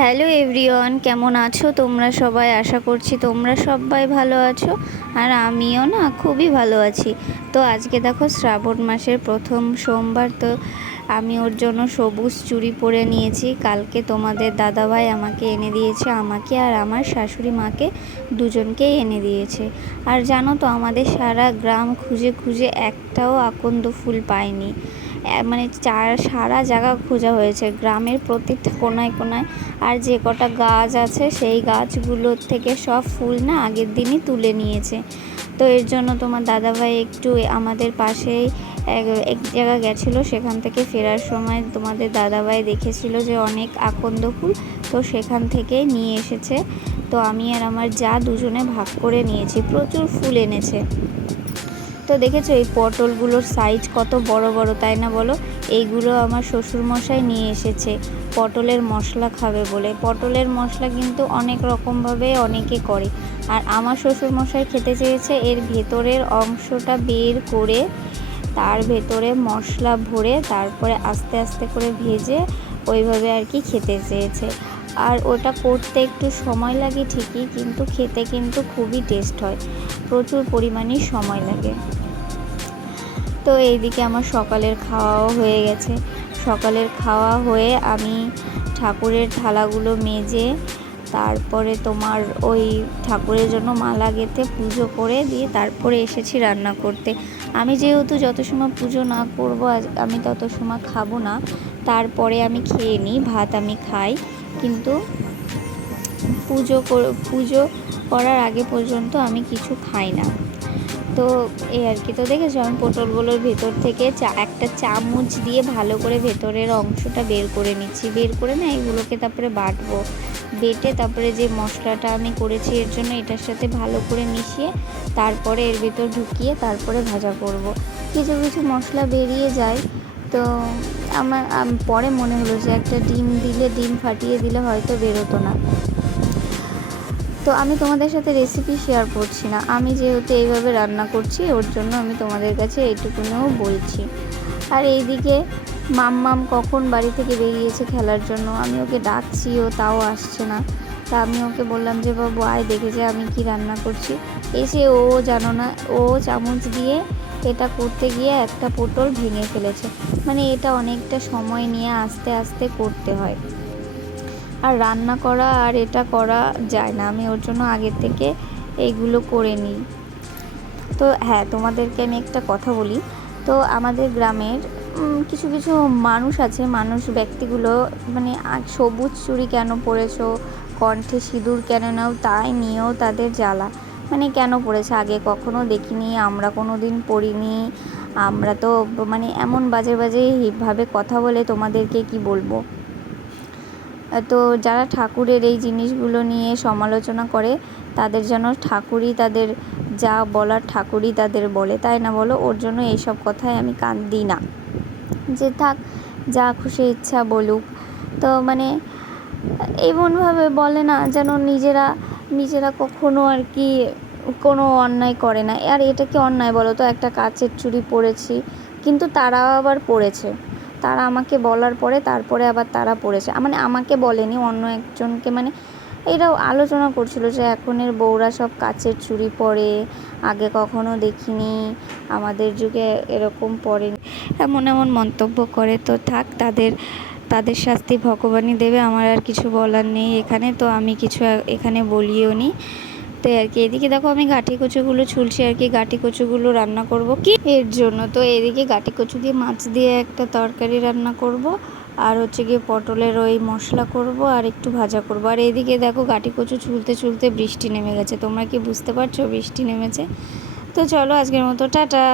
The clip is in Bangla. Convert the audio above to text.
হ্যালো এভরিওয়ান, কেমন আছো তোমরা সবাই? আশা করছি তোমরা সবাই ভালো আছো, আর আমিও না খুবই ভালো আছি। তো আজকে দেখো শ্রাবণ মাসের প্রথম সোমবার, তো আমি ওর জন্য সবুজ চুড়ি পরে নিয়েছি। কালকে তোমাদের দাদাভাই আমাকে এনে দিয়েছে, আমাকে আর আমার শাশুড়ি মাকে দুজনকেই এনে দিয়েছে। আর জানো তো, আমাদের সারা গ্রাম খুঁজে খুঁজে একটাও আকন্দ ফুল পাইনি। মানে সারা জায়গা খোঁজা হয়েছে, গ্রামের প্রত্যেকটা কোনায় কোনায়। আর যে কটা গাছ আছে সেই গাছগুলোর থেকে সব ফুল না আগের দিনই তুলে নিয়েছে। তো এর জন্য তোমার দাদাভাই একটু আমাদের পাশেই এক জায়গা গেছিলো, সেখান থেকে ফেরার সময় তোমাদের দাদাভাই দেখেছিল যে অনেক আকন্দ ফুল, তো সেখান থেকেই নিয়ে এসেছে। তো আমি আর আমার যা দুজনে ভাগ করে নিয়েছি, প্রচুর ফুল এনেছে। তো দেখেছো এই পটলগুলোর সাইজ কত বড় বড়, তাই না বলো? এইগুলো আমার শ্বশুরমশাই নিয়ে এসেছে পটলের মশলা খাবে বলে। পটলের মশলা কিন্তু অনেক রকমভাবে অনেকে করে, আর আমার শ্বশুরমশাই খেতে চেয়েছে এর ভেতরের অংশটা বের করে তার ভেতরে মশলা ভরে তারপরে আস্তে আস্তে করে ভেজে ওইভাবে আর কি খেতে চেয়েছে। আর ওটা করতে একটু সময় লাগে ঠিকই, কিন্তু খেতে কিন্তু খুবই টেস্ট হয়, প্রচুর পরিমাণে সময় লাগে। তো এইদিকে আমার সকালের খাওয়াও হয়ে গেছে। সকালের খাওয়া হয়ে আমি ঠাকুরের থালাগুলো মেজে তারপরে তোমার ওই ঠাকুরের জন্য মালা গেঁথে পুজো করে দিয়ে তারপরে এসেছি রান্না করতে। আমি যেহেতু যত সময় পুজো না করব আমি তত সময় খাবো না, তারপরে আমি খেয়ে নিই, ভাত আমি খাই, কিন্তু পুজো করার আগে পর্যন্ত আমি কিছু খাই না। তো এই আর কি। তো দেখেছো আমি পটলগুলোর ভেতর থেকে একটা চামচ দিয়ে ভালো করে ভেতরের অংশটা বের করে নিচ্ছি। বের করে না এগুলোকে তারপরে বাটবো, বেটে তারপরে যে মশলাটা আমি করেছি এর জন্য এটার সাথে ভালো করে মিশিয়ে তারপরে এর ভেতর ঢুকিয়ে তারপরে ভাজা করব। কিছু কিছু মশলা বেরিয়ে যায়, তো আমার পরে মনে হলো যে একটা ডিম ফাটিয়ে দিলে হয়তো বেরোতো না। তো আমি তোমাদের সাথে রেসিপি শেয়ার করছি না, আমি যেহেতু এইভাবে রান্না করছি ওর জন্য আমি তোমাদের কাছে এইটুকুনিও বলছি। আর এইদিকে মাম্মাম কখন বাড়ি থেকে বেরিয়েছে খেলার জন্য, আমি ওকে ডাকছি ও তাও আসছে না। তা আমি ওকে বললাম যে বাবু আয় দেখে যে আমি কি রান্না করছি। এসে ও জানো না, ও চামচ দিয়ে এটা করতে গিয়ে একটা পটল ভেঙে ফেলেছে। মানে এটা অনেকটা সময় নিয়ে আস্তে আস্তে করতে হয়, আর রান্না করা আর এটা করা যায় না। আমি ওর জন্য আগের থেকে এইগুলো করে নিই। তো হ্যাঁ, তোমাদেরকে আমি একটা কথা বলি। তো আমাদের গ্রামের কিছু কিছু মানুষ আছে, ব্যক্তিগুলো মানে সবুজ চুড়ি কেন পরেছো, কণ্ঠে সিঁদুর কেন নাও, তাই নিয়েও তাদের জ্বালা। মানে কেন পরেছে, আগে কখনো দেখিনি, আমরা কোনো দিন পরিনি। আমরা তো মানে এমন বাজে বাজে ভাবে কথা বলে তোমাদেরকে কি বলবো। তো যারা ঠাকুরের এই জিনিসগুলো নিয়ে সমালোচনা করে তাদের যেন ঠাকুরই তাদের যা বলার ঠাকুরই তাদের বলে, তাই না বলো? ওর জন্য এইসব কথায় আমি কান দিই না, যে থাক যা খুশি ইচ্ছা বলুক। তো মানে এমনভাবে বলে না যেন নিজেরা কখনো আর কি কোনো অন্যায় করে না। আর এটা কি অন্যায় বলো তো? একটা কাচের চুড়ি পরেছি, কিন্তু তারাও আবার পরেছে, তারা আমাকে বলার পরে তারপরে আবার তারা পড়েছে। মানে আমাকে বলেনি, অন্য একজনকে, মানে এটাও আলোচনা করছিল যে এখনের বউরা সব কাচের চুড়ি পরে, আগে কখনো দেখিনি, আমাদের যুগে এরকম পরেনি, এমন এমন মন্তব্য করে। তো থাক, তাদের শাস্তি ভগবানই দেবে, আমার আর কিছু বলার নেই এখানে। তো আমি কিছু এখানে বলিও নি। তো আর কি, এদিকে দেখো আমি গাঁটি কচুগুলো ছুলছি আর কি, গাঁটি কচুগুলো রান্না করব কি এর জন্য। তো এদিকে গাঁটি কচু দিয়ে মাছ দিয়ে একটা তরকারি রান্না করব, আর হচ্ছে গিয়ে পটলের ওই মশলা করব, আর একটু ভাজা করব। আর এদিকে দেখো গাঁটি কচু ছুলতে ছুলতে বৃষ্টি নেমে গেছে, তোমরা কি বুঝতে পারছো বৃষ্টি নেমেছে? তো চলো আজকের মতো টাটা।